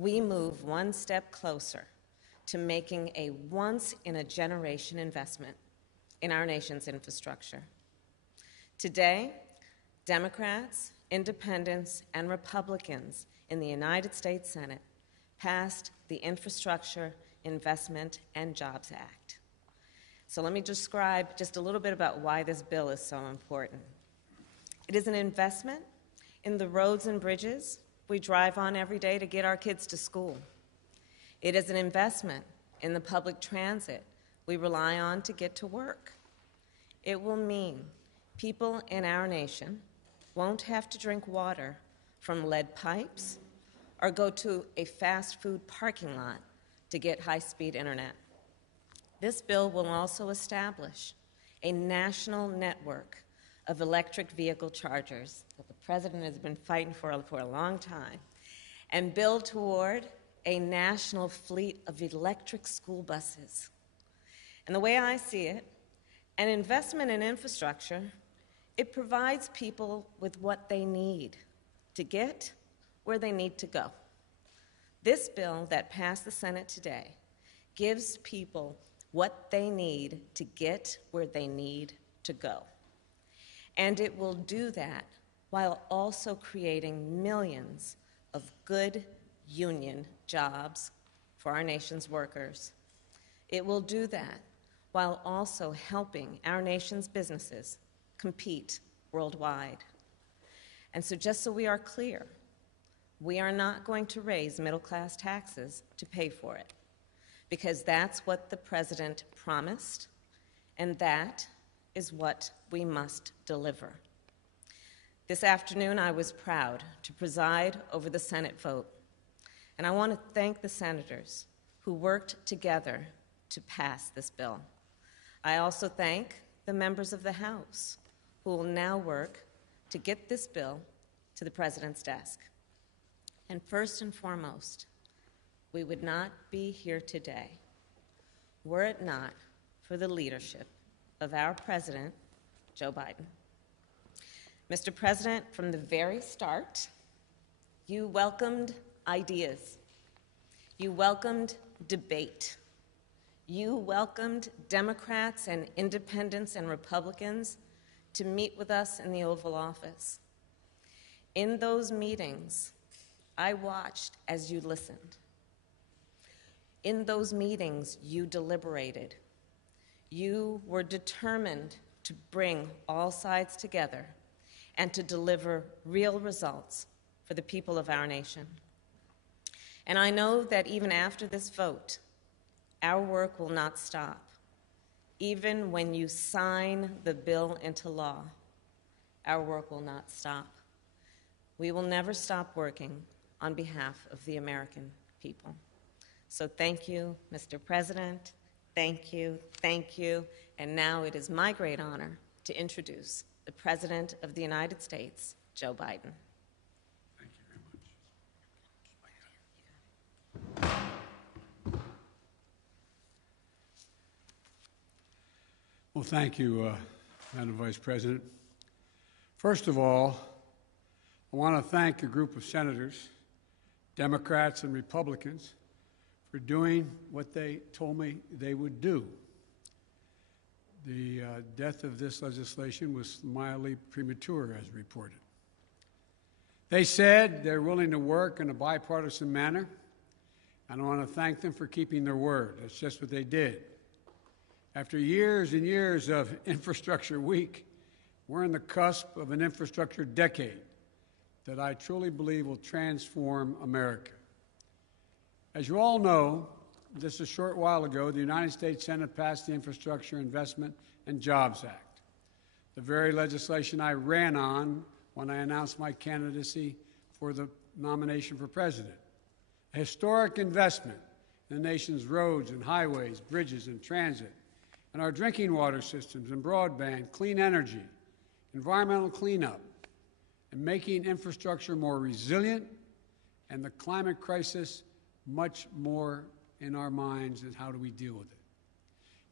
we move one step closer to making a once-in-a-generation investment in our nation's infrastructure. Today, Democrats, Independents, and Republicans in the United States Senate passed the Infrastructure Investment and Jobs Act. So let me describe just a little bit about why this bill is so important. It is an investment in the roads and bridges we drive on every day to get our kids to school. It is an investment in the public transit we rely on to get to work. It will mean people in our nation won't have to drink water from lead pipes or go to a fast food parking lot to get high-speed internet. This bill will also establish a national network of electric vehicle chargers that the President has been fighting for a long time, and build toward a national fleet of electric school buses. And the way I see it, an investment in infrastructure, it provides people with what they need to get where they need to go. This bill that passed the Senate today gives people what they need to get where they need to go. And it will do that while also creating millions of good union jobs for our nation's workers. It will do that while also helping our nation's businesses compete worldwide. And so just so we are clear, we are not going to raise middle-class taxes to pay for it, because that's what the President promised, and that is what we must deliver. This afternoon, I was proud to preside over the Senate vote, and I want to thank the senators who worked together to pass this bill. I also thank the members of the House who will now work to get this bill to the President's desk. And first and foremost, we would not be here today were it not for the leadership of our President, Joe Biden. Mr. President, from the very start, you welcomed ideas. You welcomed debate. You welcomed Democrats and Independents and Republicans to meet with us in the Oval Office. In those meetings, I watched as you listened. In those meetings, you deliberated. You were determined to bring all sides together and to deliver real results for the people of our nation. And I know that even after this vote, our work will not stop. Even when you sign the bill into law, our work will not stop. We will never stop working on behalf of the American people. So thank you, Mr. President. Thank you, thank you. And now it is my great honor to introduce the President of the United States, Joe Biden. Thank you very much. Well, thank you, Madam Vice President. First of all, I want to thank a group of senators, Democrats and Republicans, for doing what they told me they would do. The death of this legislation was mildly premature, as reported. They said they're willing to work in a bipartisan manner, and I want to thank them for keeping their word. That's just what they did. After years and years of infrastructure week, we're on the cusp of an infrastructure decade that I truly believe will transform America. As you all know, just a short while ago, the United States Senate passed the Infrastructure Investment and Jobs Act, the very legislation I ran on when I announced my candidacy for the nomination for president. A historic investment in the nation's roads and highways, bridges and transit, and our drinking water systems and broadband, clean energy, environmental cleanup, and making infrastructure more resilient, and the climate crisis much more in our minds and how do we deal with it.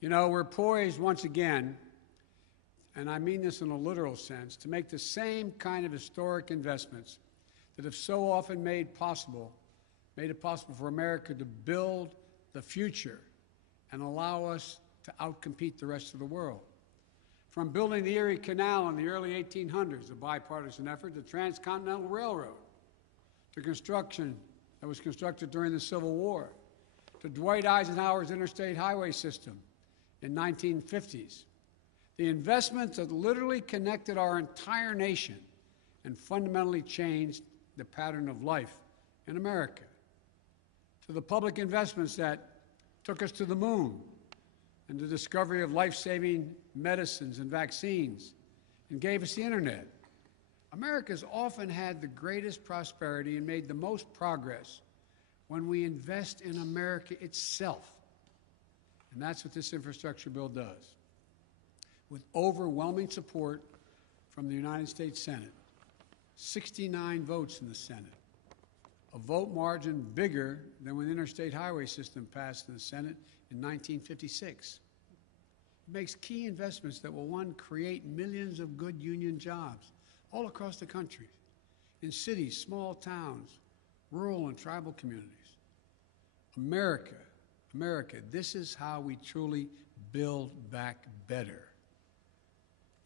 You know, we're poised once again, and I mean this in a literal sense, to make the same kind of historic investments that have so often made possible made it possible for America to build the future and allow us to outcompete the rest of the world. From building the Erie Canal in the early 1800s, a bipartisan effort, the Transcontinental Railroad, to construction that was constructed during the Civil War, to Dwight Eisenhower's interstate highway system in 1950s. The investments that literally connected our entire nation and fundamentally changed the pattern of life in America. To the public investments that took us to the moon and the discovery of life-saving medicines and vaccines and gave us the internet. America's often had the greatest prosperity and made the most progress when we invest in America itself. And that's what this infrastructure bill does. With overwhelming support from the United States Senate, 69 votes in the Senate, a vote margin bigger than when the interstate highway system passed in the Senate in 1956. It makes key investments that will, one, create millions of good union jobs all across the country, in cities, small towns, rural and tribal communities. America, this is how we truly build back better.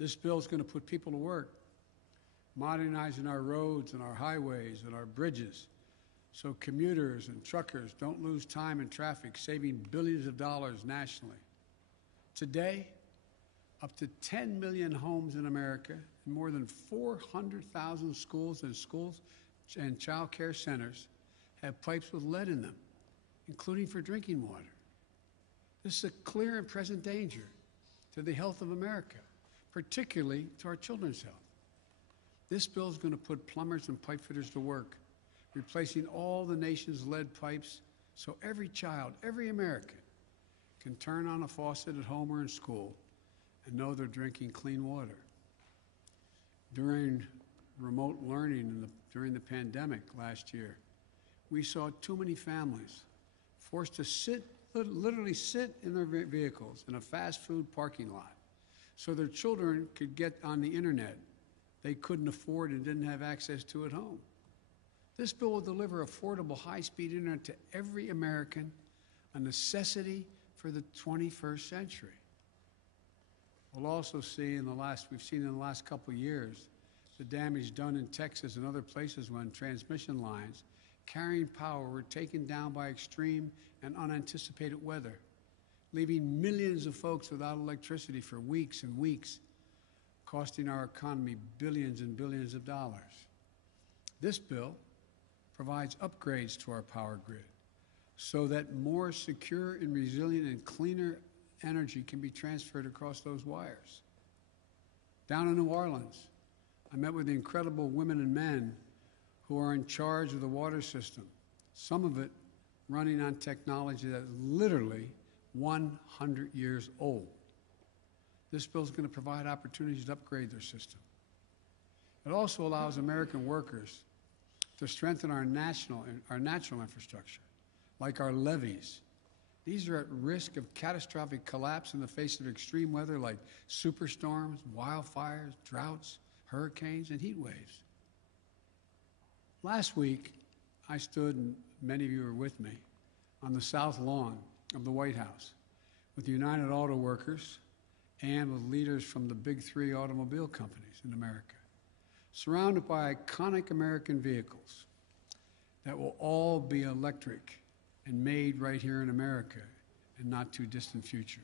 This bill is going to put people to work, modernizing our roads and our highways and our bridges so commuters and truckers don't lose time in traffic, saving billions of dollars nationally. Today, up to 10 million homes in America and more than 400,000 schools and child care centers have pipes with lead in them, including for drinking water. This is a clear and present danger to the health of America, particularly to our children's health. This bill is going to put plumbers and pipe fitters to work, replacing all the nation's lead pipes so every child, every American, can turn on a faucet at home or in school and know they're drinking clean water. During remote learning during the pandemic last year, we saw too many families forced to literally sit in their vehicles in a fast food parking lot so their children could get on the internet they couldn't afford and didn't have access to at home. This bill will deliver affordable high-speed internet to every American, a necessity for the 21st century. We'll also see we've seen in the last couple of years the damage done in Texas and other places when transmission lines carrying power were taken down by extreme and unanticipated weather, leaving millions of folks without electricity for weeks and weeks, costing our economy billions and billions of dollars. This bill provides upgrades to our power grid so that more secure and resilient and cleaner energy can be transferred across those wires. Down in New Orleans, I met with the incredible women and men who are in charge of the water system, some of it running on technology that is literally 100 years old. This bill is going to provide opportunities to upgrade their system. It also allows American workers to strengthen our natural infrastructure, like our levees. These are at risk of catastrophic collapse in the face of extreme weather like superstorms, wildfires, droughts, hurricanes, and heat waves. Last week, I stood, and many of you were with me, on the south lawn of the White House with the United Auto Workers and with leaders from the big three automobile companies in America, surrounded by iconic American vehicles that will all be electric and made right here in America in not too distant future.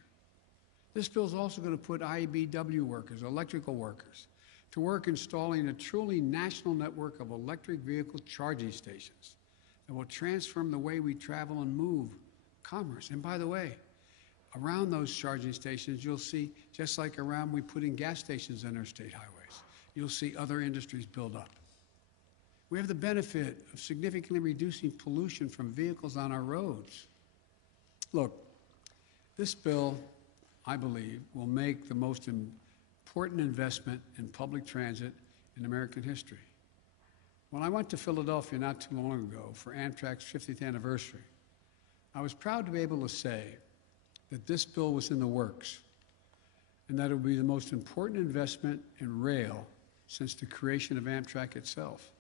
This bill is also going to put IBEW workers, electrical workers, to work installing a truly national network of electric vehicle charging stations that will transform the way we travel and move commerce. And by the way, around those charging stations, you'll see, just like around we put in gas stations on our state highways, you'll see other industries build up. We have the benefit of significantly reducing pollution from vehicles on our roads. Look, this bill, I believe, will make the most important investment in public transit in American history. When I went to Philadelphia not too long ago for Amtrak's 50th anniversary, I was proud to be able to say that this bill was in the works and that it would be the most important investment in rail since the creation of Amtrak itself.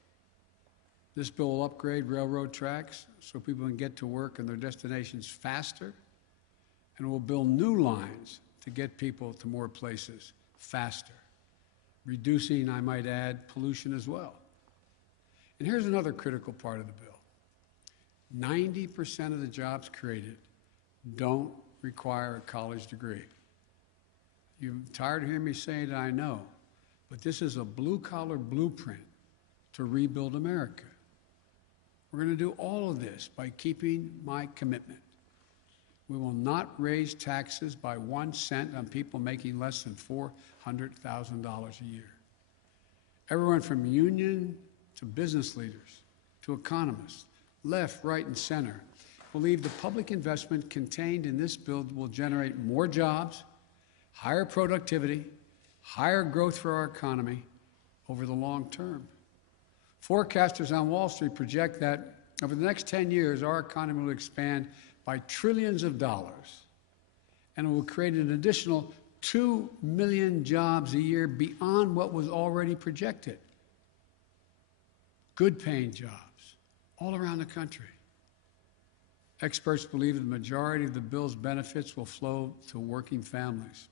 This bill will upgrade railroad tracks so people can get to work and their destinations faster, and it will build new lines to get people to more places faster, reducing, I might add, pollution as well. And here's another critical part of the bill. 90% of the jobs created don't require a college degree. You're tired of hearing me say it, I know, but this is a blue-collar blueprint to rebuild America. We're going to do all of this by keeping my commitment. We will not raise taxes by 1 cent on people making less than $400,000 a year. Everyone from union to business leaders to economists, left, right, and center, believe the public investment contained in this bill will generate more jobs, higher productivity, higher growth for our economy over the long term. Forecasters on Wall Street project that over the next 10 years, our economy will expand by trillions of dollars, and it will create an additional 2 million jobs a year beyond what was already projected. Good paying jobs all around the country. Experts believe that the majority of the bill's benefits will flow to working families.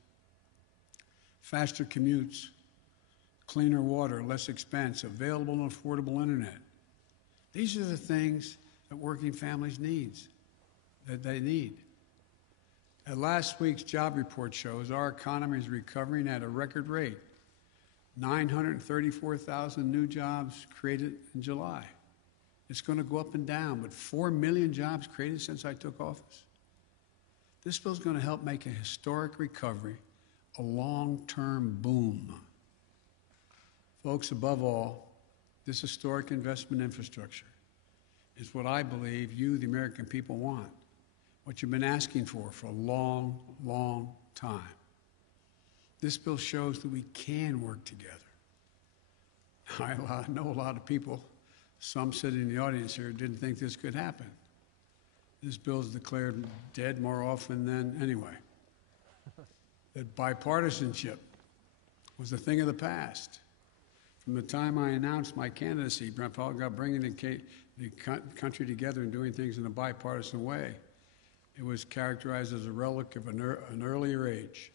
Faster commutes, cleaner water, less expense, available and affordable internet. These are the things that working families need. And last week's job report shows our economy is recovering at a record rate. 934,000 new jobs created in July. It's going to go up and down, but 4 million jobs created since I took office. This bill is going to help make a historic recovery a long-term boom. Folks, above all, this historic investment infrastructure is what I believe you, the American people, want, what you've been asking for a long, long time. This bill shows that we can work together. I know a lot of people, some sitting in the audience here, didn't think this could happen. This bill is declared dead more often than anyway. That bipartisanship was a thing of the past. From the time I announced my candidacy, bringing the country together and doing things in a bipartisan way, it was characterized as a relic of an earlier age.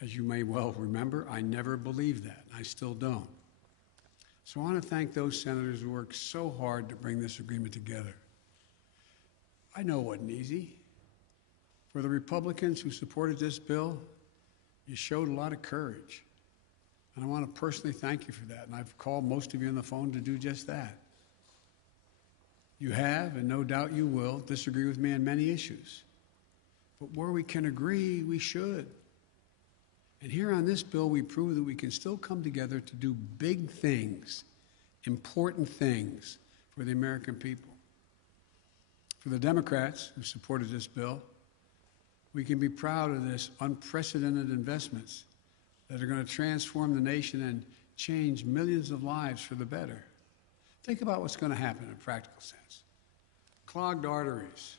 As you may well remember, I never believed that, and I still don't. So I want to thank those senators who worked so hard to bring this agreement together. I know it wasn't easy. For the Republicans who supported this bill, you showed a lot of courage. And I want to personally thank you for that. And I've called most of you on the phone to do just that. You have, and no doubt you will, disagree with me on many issues. But where we can agree, we should. And here on this bill, we prove that we can still come together to do big things, important things for the American people. For the Democrats who supported this bill, we can be proud of this unprecedented investments that are going to transform the nation and change millions of lives for the better. Think about what's going to happen in a practical sense. Clogged arteries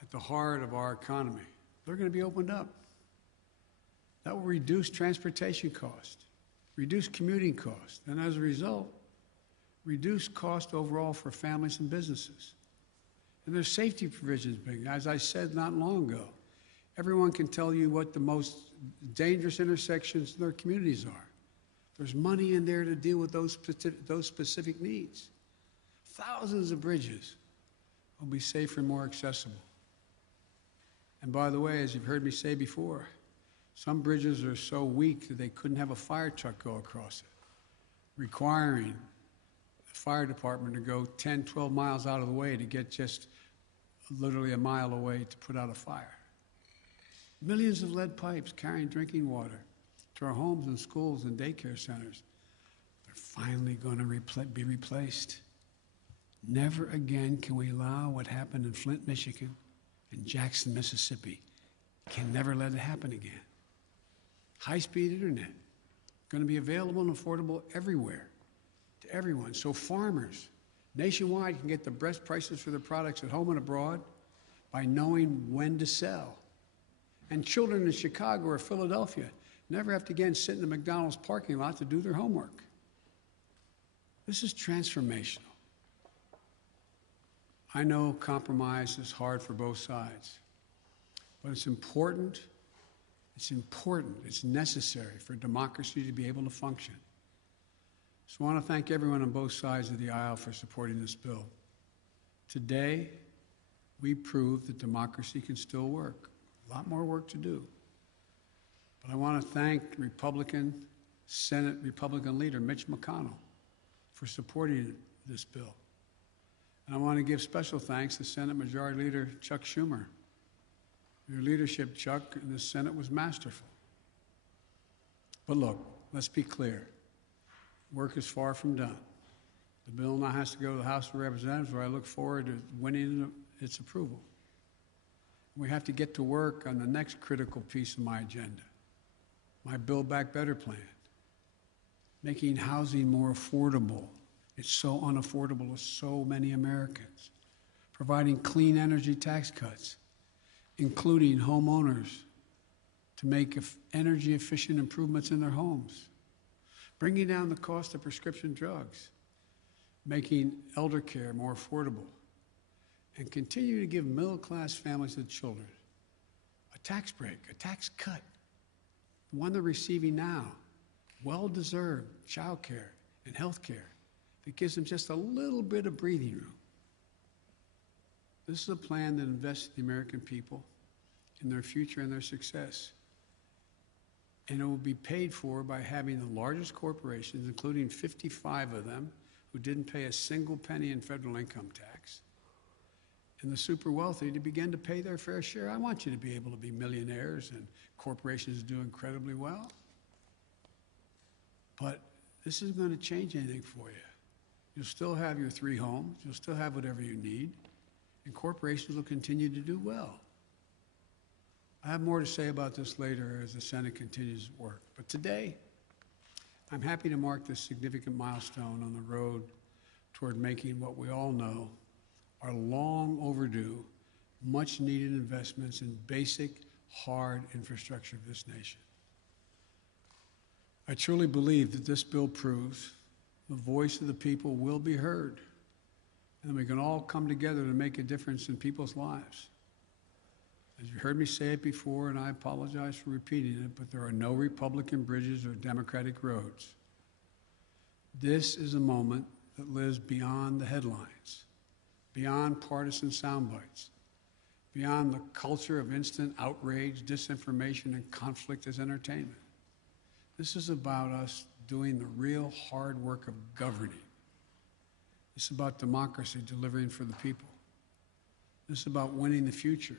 at the heart of our economy, they're going to be opened up. That will reduce transportation costs, reduce commuting costs, and as a result, reduce cost overall for families and businesses. And there's safety provisions being, as I said not long ago, everyone can tell you what the most dangerous intersections in their communities are. There's money in there to deal with those specific needs. Thousands of bridges will be safer and more accessible. And by the way, as you've heard me say before, some bridges are so weak that they couldn't have a fire truck go across it, requiring the fire department to go 10, 12 miles out of the way to get just literally a mile away to put out a fire. Millions of lead pipes carrying drinking water to our homes and schools and daycare centers. They're finally going to be replaced. Never again can we allow what happened in Flint, Michigan, and Jackson, Mississippi. Can never let it happen again. High-speed internet, going to be available and affordable everywhere to everyone. So farmers nationwide can get the best prices for their products at home and abroad by knowing when to sell. And children in Chicago or Philadelphia never have to again sit in the McDonald's parking lot to do their homework. This is transformational. I know compromise is hard for both sides, but it's important, it's necessary for democracy to be able to function. So I want to thank everyone on both sides of the aisle for supporting this bill. Today, we proved that democracy can still work. A lot more work to do. But I want to thank Senate Republican leader Mitch McConnell for supporting this bill. And I want to give special thanks to Senate Majority Leader Chuck Schumer. Your leadership, Chuck, in the Senate was masterful. But look, let's be clear. Work is far from done. The bill now has to go to the House of Representatives, where I look forward to winning its approval. We have to get to work on the next critical piece of my agenda, my Build Back Better plan, making housing more affordable. It's so unaffordable to so many Americans. Providing clean energy tax cuts, including homeowners to make energy efficient improvements in their homes. Bringing down the cost of prescription drugs, making elder care more affordable, and continue to give middle-class families and children a tax break, a tax cut, the one they're receiving now, well-deserved child care and health care that gives them just a little bit of breathing room. This is a plan that invests in the American people, in their future and their success. And it will be paid for by having the largest corporations, including 55 of them, who didn't pay a single penny in federal income tax, and the super wealthy to begin to pay their fair share. I want you to be able to be millionaires and corporations do incredibly well. But this isn't going to change anything for you. You'll still have your 3 homes, you'll still have whatever you need, and corporations will continue to do well. I have more to say about this later as the Senate continues to work. But today, I'm happy to mark this significant milestone on the road toward making what we all know are long overdue, much needed investments in basic, hard infrastructure of this nation. I truly believe that this bill proves the voice of the people will be heard, and we can all come together to make a difference in people's lives. As you heard me say it before, and I apologize for repeating it, but there are no Republican bridges or Democratic roads. This is a moment that lives beyond the headlines, beyond partisan sound bites, beyond the culture of instant outrage, disinformation, and conflict as entertainment. This is about us doing the real hard work of governing. This is about democracy delivering for the people. This is about winning the future.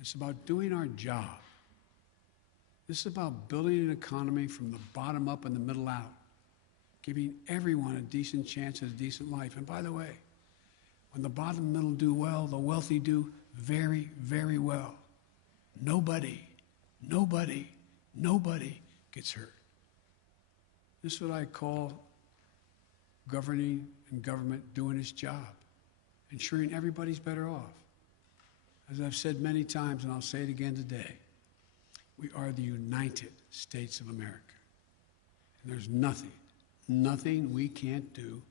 It's about doing our job. This is about building an economy from the bottom up and the middle out, giving everyone a decent chance at a decent life. And by the way, when the bottom and middle do well, the wealthy do very, very well. Nobody gets hurt. This is what I call governing and government doing its job, ensuring everybody's better off. As I've said many times, and I'll say it again today, we are the United States of America. And there's nothing we can't do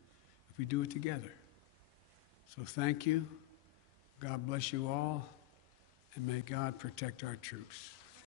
if we do it together. So thank you. God bless you all, and may God protect our troops.